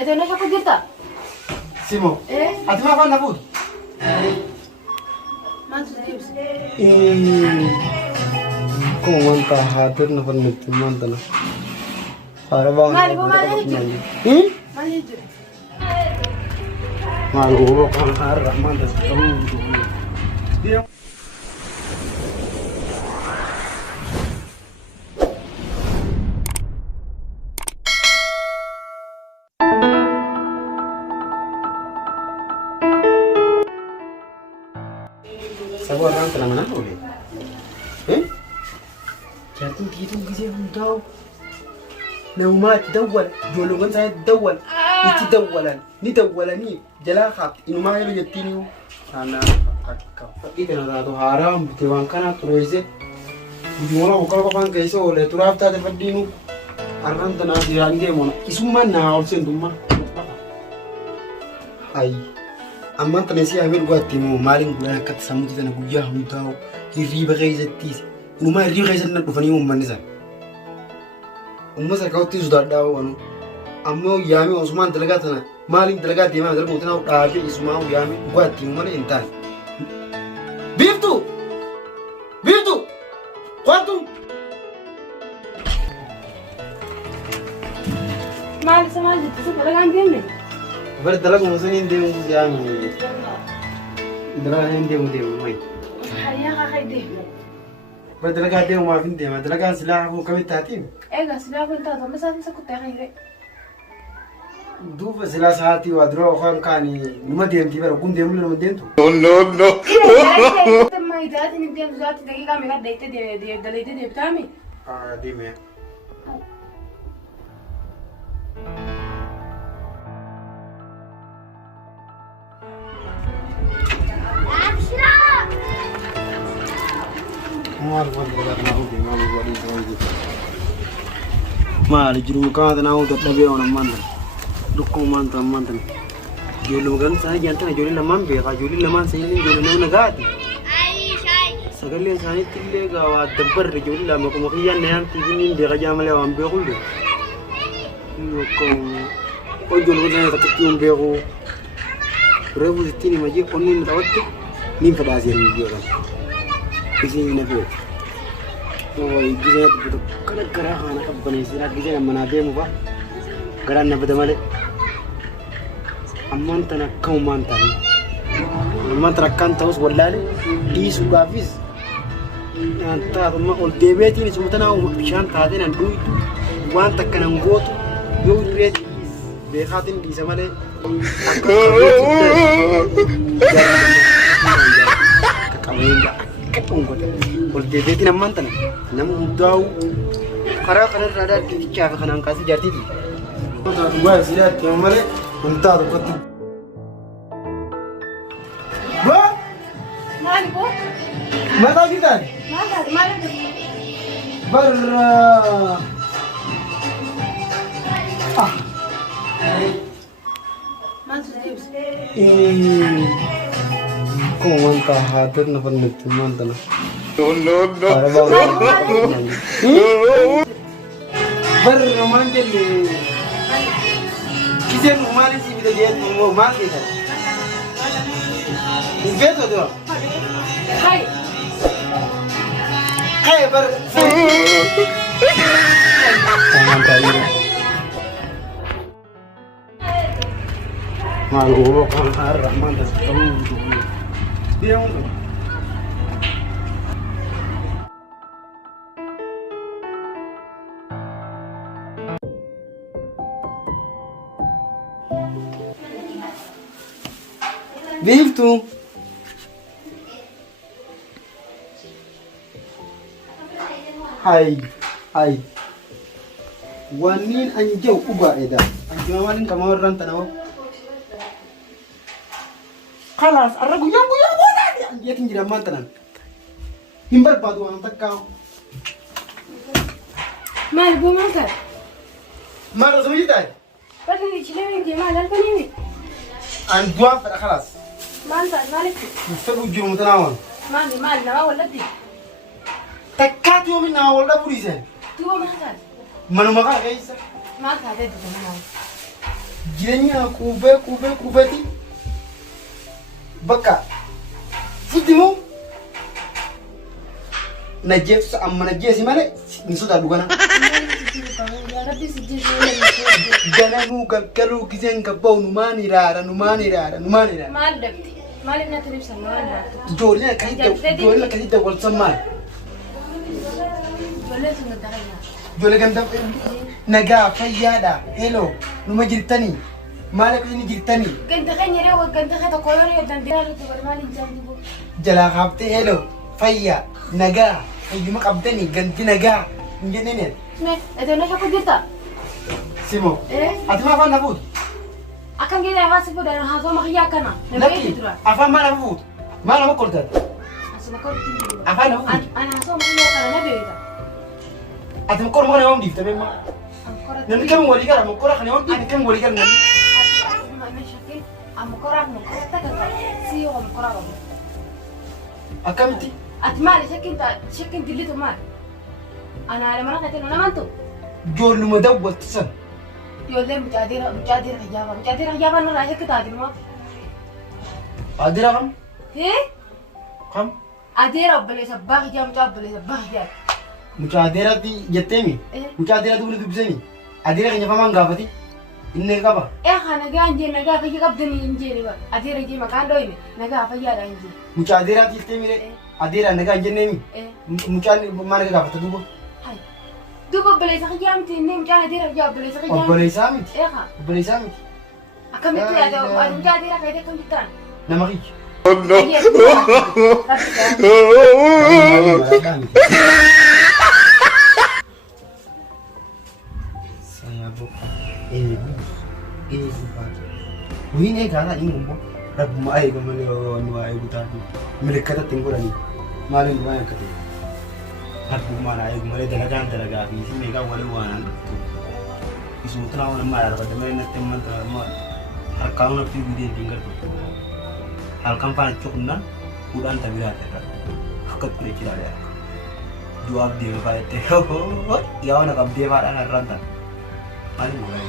إذا ليش أخذ جدا؟ سيمو إيه؟ أتما فان نفود ما تدري بس. كم أنت حاضر نفر نكتب ما أنتنا أربعة ما لي ما يجي. ما يجي. ما هو كان الرحمن تسلم سبوا orang tenang mana boleh? Jantung gitu gitu tahu. نومات دول جولون سايد دول إنتي دولا ني دولا ني جلا خاب إنه ما يلو يتينيو أنا أكا إذا نادو حرام بتوان كنا ترويسه بجمولا وكلا كفان كيسه ولا تراب تاد فدينو أران تنا ديران كيمونا إسمه ناول سندوما هاي أما تنسي أمير قاتيمو مالين بلا كت سامو تنا بوجا هم تاو يريب غيزتيس إنه ما يريب غيزتنا بفنيهم منزل ummasa kawti sudah dawo anu ammo yami Osman delegatana malin delegati ma dal mutana daafi isma'u yami gwati mana intan biftu quantum mal sama jitu su dalagan game bar dalag musunin de yami dalagan de mai haya ka khayde bar dalagan de ma fin de ma dalagan silah ko kamit tatim إيه سلاح أنت هذا بس هذا سكوت يا خيري دوب سلاح ساعتي وادرو خان كاني نمديم تبى ركون ديم ولا نمديم تو no ما يداتي نديم زاتي دقيقة ميقات دايتة دي دليتة دي بتامي دي ميا ما الجروم كان أنا أود أتبع أنا مان دكتور مان جولو كان ساي جانتنا جولي لمان بيها جولي لمان سيني جولي نمنا قادي سكالي ساني تلي كوا دبر جولي لما كم خيان نيان تيجي بيها جامله وام بيقول له يوكم أو جولو كان تكتيون بيهو ربو تيني ماجي كونين راوتي نيم فدازين بيها كذي نفير وای ګزات بده کله کرا خانه بنې سره ګزه منابه مو با ګران نه بده مله امان تنا کومان تاني امان ترکان توس ولالي دي سوغافيس انت ما اول ديبيتي ني سمتنا او بشان تادين اندو وان تكنن غوتو يو ريت بخاتين دي زماله كاميندا كونغوتا والديبيتي نمانتنا نمداو خرا خرا ردا تيجا خنان كاسي جاتي دي دوا زيات يومره انت ركت با مالي بو ما تاجي تاني مالي برا ما تدري بس كم أنت حاضر نفر نكتب ما أنتنا no برا ما نجلي كيسين ما نسي بده جيت مو ما كده البيت ده هاي بر ما هو كان الرحمن تسلم ديهم بيفتو هاي وانين أنجو أبا إذا أنجو مالين كمان رانتنا خلاص الرجل يوم ولا يمكن جرا ما تنام يمبر بادو أنا تكاو ما البو ما كان ما رزمي تاي بدي تشيلين دي ما لا تنيني أن دوافع خلاص ما أنت مالك نستبو جرو متناون مالي لا ولا دي تكات يوم نا ولا بوريسه تو ما كان منو ما كان كيسه ما كان ده Jireenya kuufeeti. Bakka sitti moo najjeessu amma najjeesi malee hin sodaadhu kana. Ganamuu galgaluu giseen gabba'u numaan hiraara. Maal dabte? Maal inni ati ibsa maal daaktu? Ijoolleen akkasii dawwalsan maal? Ijoollee sun ganda keenyaa. Ijoollee ganda nagaa fayyaadha. Hello numa jirtanii maal akkasii jirtanii? Ganda keenya reewwa ganda kee tokko yoo dandeeraa irratti barbaade hin jaalli boo. Jalaa kaaftee hello fayyaa nagaa fayyuma qabdanii ganti nagaa hin jenneen. Eedoon shakku jirta? Simo ati maa afaan nafuutu? Akan gida afaan si fuudhan haasoo makiyyaa akkana. Lakki afaan maa nafuutu? Maa nama koltan? Asuma korti. Afaan nafuutu? Ana haasoo makiyyaa akkana na beekta. Ati mukora mukora waan diifte beekma? Namni kamiin walii gara mukora kana waan diifte kamiin walii gara namni? Si yoo mukora qabu. Akkamitti? Ati maali shakkiin dillitu maali? Ana mana kate no namantu. Ijoolluma dawwattisan. Ijoollee mucaa dhiira hijaaba nurraa shakki taati numa. Adeera kam? Kam? Adeera obboleessa abbaa hijaaba mucaa obboleessa abbaa hijaaba. Mucaa adeeraatti jetteemi? Mucaa adeeraatti walitti dubbisanii? Adeera keenya famaan gaafati? Inni qaba? Nagaa hin jee nagaa fayya qabdanii hin jeeni bara. Adeera jee maqaan dhooyne nagaa fayyaadha hin jee. Mucaa adeeraatti jetteemi? Adeera nagaa hin jenneemi? Mucaan maal nagaa gaafata duuba? Duuba obboleessa hijaaba miti inni mucaan adeera hijaaba obboleessa hijaaba. Obboleessaa miti? Obboleessaa miti? Akkamitti yaada mucaa adeera fayyadee kan jirtaan? Nama kiyya. Saya bu, Wini egaa inni immoo rabbuma eega malee nu eegu taatu milikkata ittiin godhanii maaliin waan akka ta'e rabbummaan eegu malee dalagaa fi isin eegaa waliin waan aan dhuftu isuutu naa waan maal arbadde malee natti himanta maal harkaan nafti gudee ittiin gadhu halkan faana cuqunnaan fuudhaan tabiraa ta'e akka ture cilaalee du'aaf deemee faayattee yaa waan qabdee faadhaan har'aan ta'a maaliin waan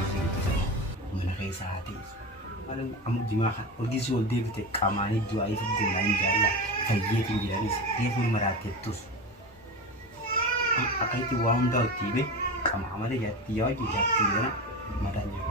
mana keessaa haati maaliin amma dimaa kan orgisi ol deebite qaamaanii du'aa isa goonaa hin jaalla fayyeetiin jedhanis deebiin maraatteettus akkasitti waa hundaa itti hime qaama malee jaatti yaa hojii jaatti jedhana mataan jiru.